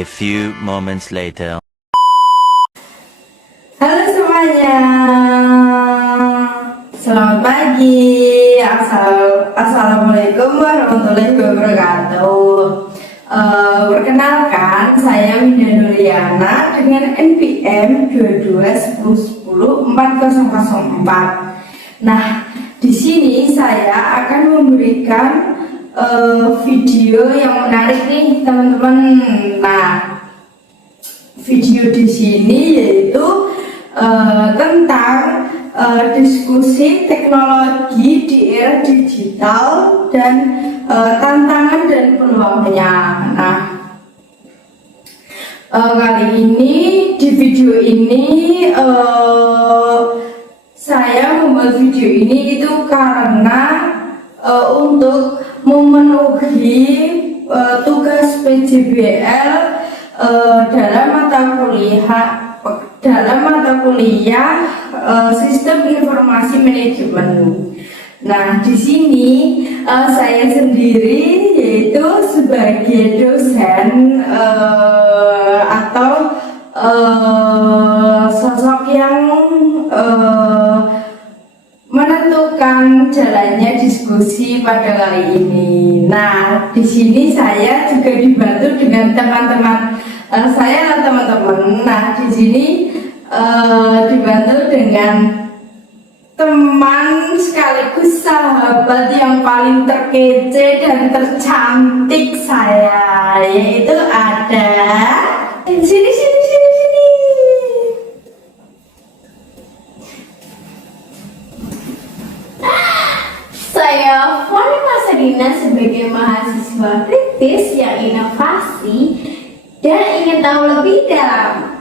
A few moments later. Halo semuanya, selamat pagi. Assalamualaikum warahmatullahi wabarakatuh. Perkenalkan, saya Winda Nuriana dengan NPM 2210104004. Nah, di sini saya akan memberikan video yang menarik nih teman-teman. Nah, video di sini yaitu tentang diskusi teknologi di era digital dan tantangan dan peluangnya. Nah, kali ini di video ini saya membuat video ini itu karena untuk memenuhi tugas PJBL dalam mata kuliah sistem informasi manajemen. Nah, di sini saya sendiri yaitu sebagai dosen atau sosok yang menentukan jalannya diskusi pada kali ini. Nah, di sini saya juga dibantu dengan teman-teman saya teman-teman. Nah, di sini dibantu dengan teman sekaligus sahabat yang paling terkece dan tercantik saya, yaitu ada sini. Saya Foni Masadina sebagai mahasiswa kritis yang inovasi dan ingin tahu lebih dalam.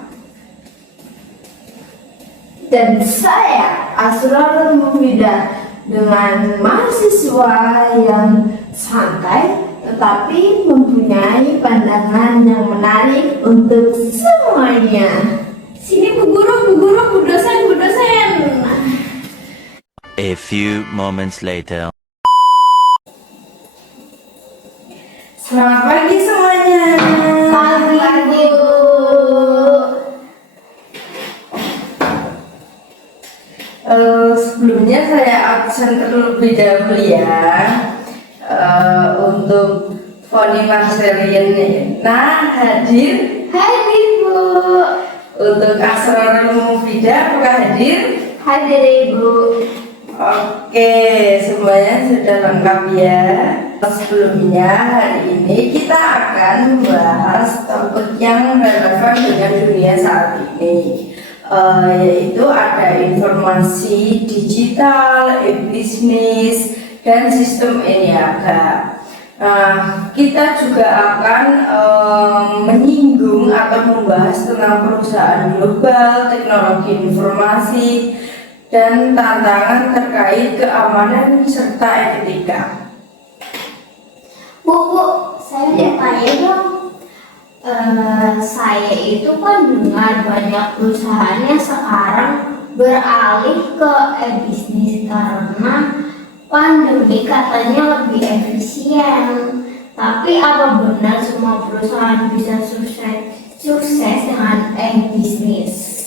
Dan saya Asrarul Mufidah dengan mahasiswa yang santai tetapi mempunyai pandangan yang menarik untuk semuanya. Sini Bu Guru, Bu dosen. A few moments later. Selamat pagi semuanya. Pagi Bu. Sebelumnya saya absen terlebih dahulu ya untuk Foni Marcelina hadir Bu. untuk Asrarul Mufidah apakah hadir? Hadir Ibu. Oke, semuanya sudah lengkap ya. Sebelumnya hari ini kita akan membahas topik yang relevan dengan dunia saat ini, yaitu ada informasi digital, e-bisnis, dan sistem e-niaga. Nah, kita juga akan menyinggung atau membahas tentang perusahaan global, teknologi informasi, dan tantangan terkait keamanan serta etika. Bu, saya mau tanya dong. Saya itu kan dengar banyak perusahaan yang sekarang beralih ke e-bisnis karena pandemi katanya lebih efisien. Tapi apa benar semua perusahaan bisa sukses dengan e-bisnis?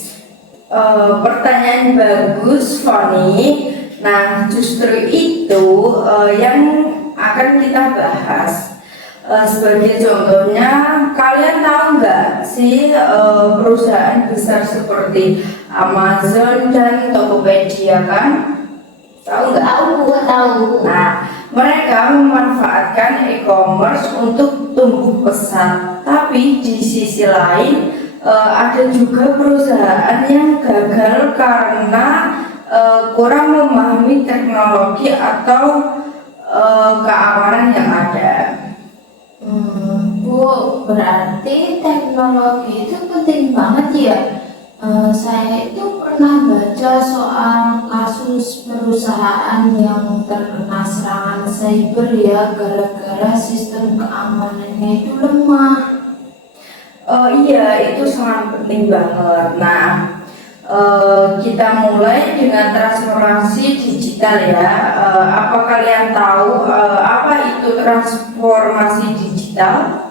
Pertanyaan bagus, Foni. Nah, justru itu yang akan kita bahas. Sebagai contohnya, kalian tahu nggak sih perusahaan besar seperti Amazon dan Tokopedia kan? Tahu nggak? Tahu. Nah, mereka memanfaatkan e-commerce untuk tumbuh pesat. Tapi di sisi lain ada juga perusahaan yang gagal karena kurang memahami teknologi atau keamanan yang ada. Bu, berarti teknologi itu penting banget ya. Saya itu pernah baca soal kasus perusahaan yang terkena serangan cyber ya gara-gara sistem keamanannya itu lemah. Iya, itu sangat penting banget. Nah, kita mulai dengan transformasi digital ya. Apa kalian tahu apa itu transformasi digital?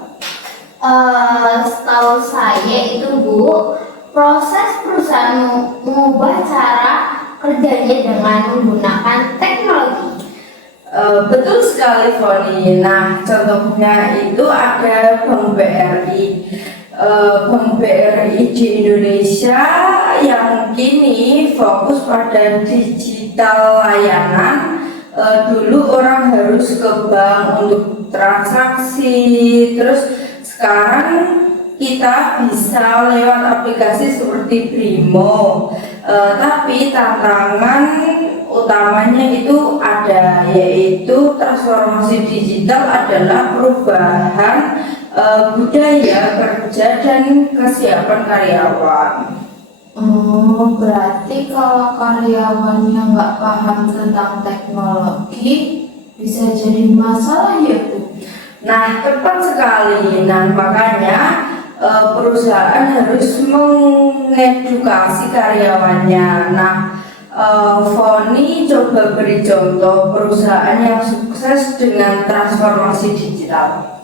Setahu saya itu Bu, proses perusahaan mengubah cara kerjanya dengan menggunakan teknologi. Betul sekali, Foni. Nah, contohnya itu ada Bank BRI. Bank BRI di Indonesia yang kini fokus pada digital layanan. Dulu orang harus ke bank untuk transaksi, terus sekarang kita bisa lewat aplikasi seperti Brimo. Tapi tantangan utamanya itu ada, yaitu transformasi digital adalah perubahan budaya kerja dan kesiapan karyawan. Berarti kalau karyawannya nggak paham tentang teknologi bisa jadi masalah ya Bu? Nah, tepat sekali. Nah, makanya perusahaan harus mengedukasi karyawannya. Nah, Foni coba beri contoh perusahaan yang sukses dengan transformasi digital.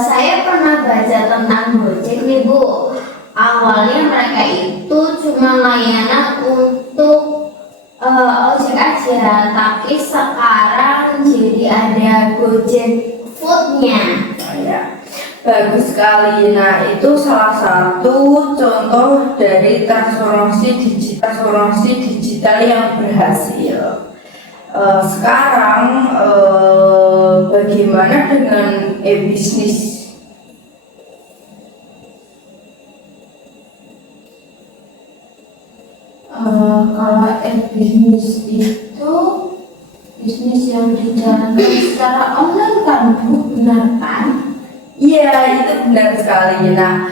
Saya pernah baca tentang Gojek nih Bu. Awalnya mereka itu cuma layanan untuk ojek aja, tapi sekarang jadi ada Gojek Foodnya. Ya, bagus sekali. Nah, itu salah satu contoh dari transformasi digital yang berhasil. Sekarang bagaimana dengan e-bisnis? Kalau e-bisnis itu bisnis yang dijalankan secara online kan Bu, benar kan? Iya, itu benar sekali. Nah,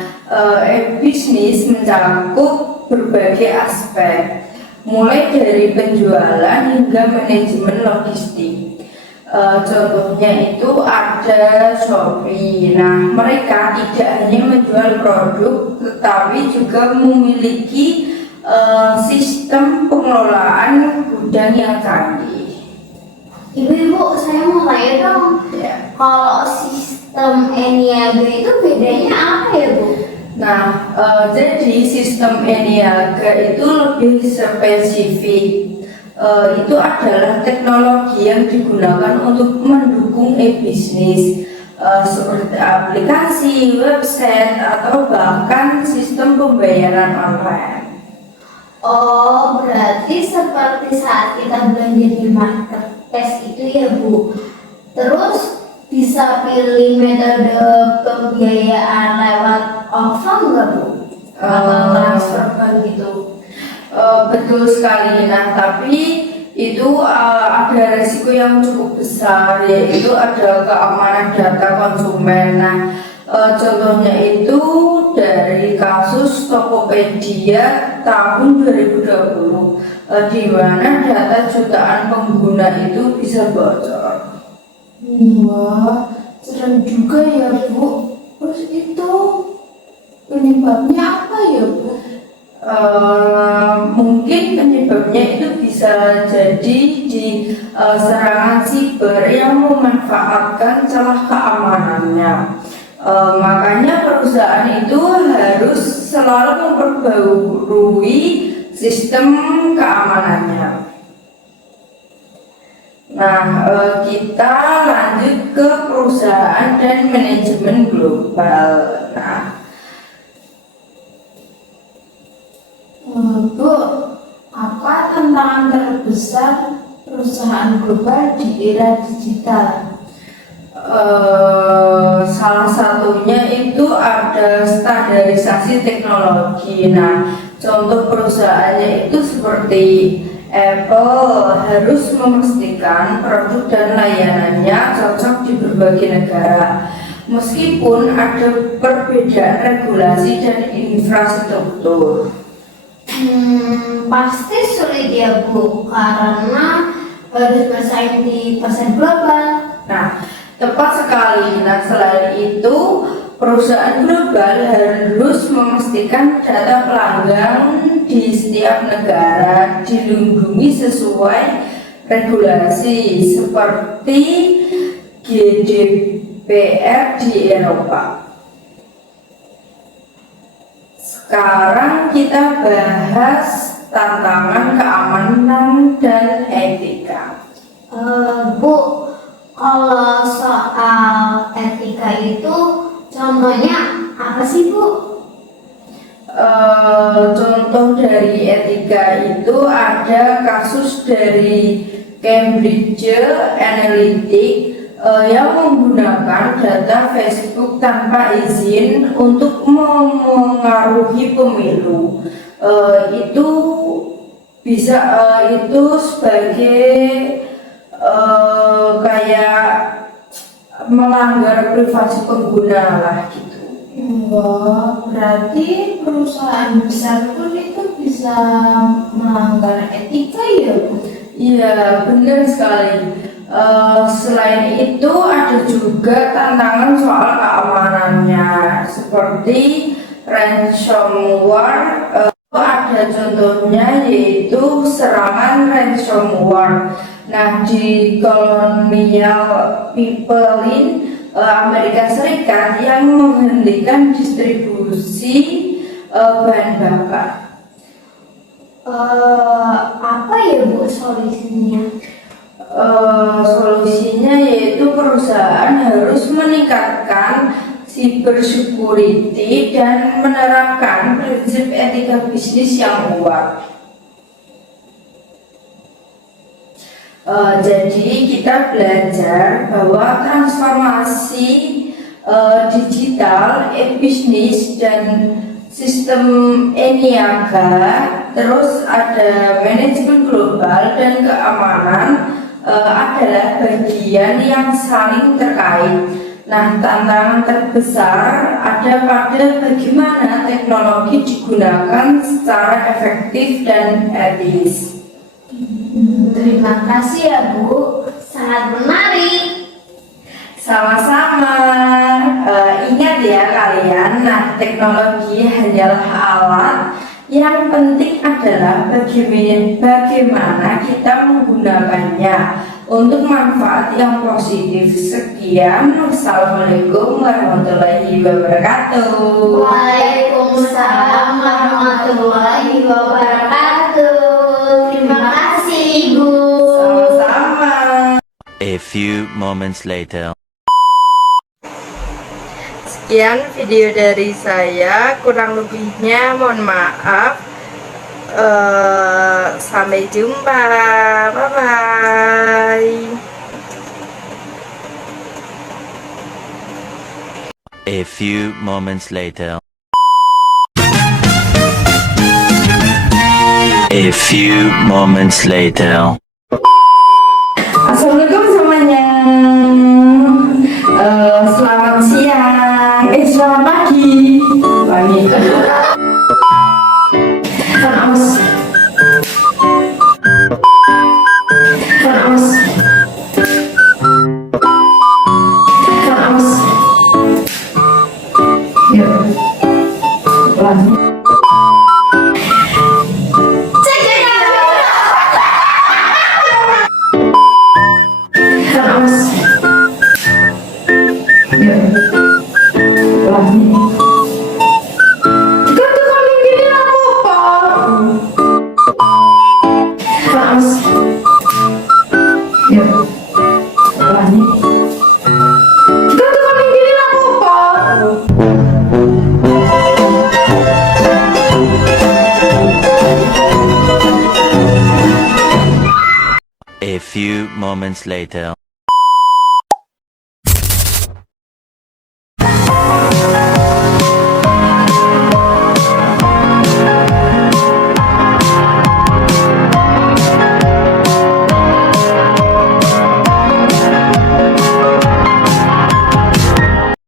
e-bisnis mencakup berbagai aspek, mulai dari penjualan hingga manajemen logistik. Contohnya itu ada Shopee. Nah, mereka tidak hanya menjual produk, tetapi juga memiliki sistem pengelolaan gudang yang canggih. Ibu, saya mau tanya dong, Ya. kalau sistem Eniaga itu bedanya apa ya Bu? Nah, jadi sistem Eniaga itu lebih spesifik. Itu adalah teknologi yang digunakan untuk mendukung e-bisnis, seperti aplikasi, website, atau bahkan sistem pembayaran online. Oh, berarti seperti saat kita belanja di marketplace itu ya Bu. Terus bisa pilih metode pembiayaan lewat OVO nggak Bu? Atau transfer bank gitu? Betul sekali. Nah, tapi itu ada resiko yang cukup besar, yaitu ada keamanan data konsumen. Nah, contohnya itu dari kasus Tokopedia tahun 2020, di mana data jutaan pengguna itu bisa bocor. Wah, serem juga ya Bu. Terus itu penyebabnya apa ya Bu? Mungkin penyebabnya itu bisa jadi di serangan siber yang memanfaatkan celah keamanannya. Makanya perusahaan itu harus selalu memperbarui sistem keamanannya. Nah, kita lanjut ke perusahaan dan manajemen global. Nah, Bu, apa tantangan terbesar perusahaan global di era digital? Salah satunya itu ada standarisasi teknologi. Nah, contoh perusahaannya itu seperti Apple harus memastikan produk dan layanannya cocok di berbagai negara. Meskipun ada perbedaan regulasi dan infrastruktur. Pasti sulit ya Bu, karena harus bersaing di pasar global. Nah, tepat sekali. Nah, selain itu, perusahaan global harus memastikan data pelanggan di setiap negara dilindungi sesuai regulasi seperti GDPR di Eropa. Sekarang kita bahas tantangan keamanan dan etika. Bu, kalau soal etika itu contohnya apa sih, Bu? Contoh dari etika itu ada kasus dari Cambridge Analytica yang menggunakan data Facebook tanpa izin untuk memengaruhi pemilu. Itu bisa itu sebagai kayak melanggar privasi pengguna lah gitu. Wah, berarti perusahaan besar pun itu bisa melanggar etika ya, Bu? Iya, benar sekali. Selain itu ada juga tantangan soal keamanannya seperti ransomware. Ada contohnya yaitu serangan ransomware. Nah, di Colonial Pipeline Amerika Serikat yang menghentikan distribusi bahan bakar. Apa ya, Bu, solusinya? Solusinya yaitu perusahaan harus meningkatkan cybersecurity dan menerapkan prinsip etika bisnis yang kuat. Jadi kita belajar bahwa transformasi digital, e-bisnis dan sistem e-niaga, terus ada manajemen global dan keamanan adalah bagian yang saling terkait. Nah, tantangan terbesar ada pada bagaimana teknologi digunakan secara efektif dan etis. Terima kasih ya, Bu, sangat menarik. Sama-sama. Ingat ya kalian, nah teknologi hanyalah alat. Yang penting adalah bagaimana kita menggunakannya untuk manfaat yang positif. Sekian, wassalamualaikum warahmatullahi wabarakatuh. Waalaikumsalam warahmatullahi wabarakatuh. Terima kasih, Ibu. Sama-sama. A few moments later. Sekian video dari saya, kurang lebihnya mohon maaf. Sampai jumpa, bye bye. A few moments later. A few moments later. Assalamualaikum semuanya. Selamat siang. Selamat pagi. Pagi. Panas. Panas. Panas. Ya. Panas. A few moments later.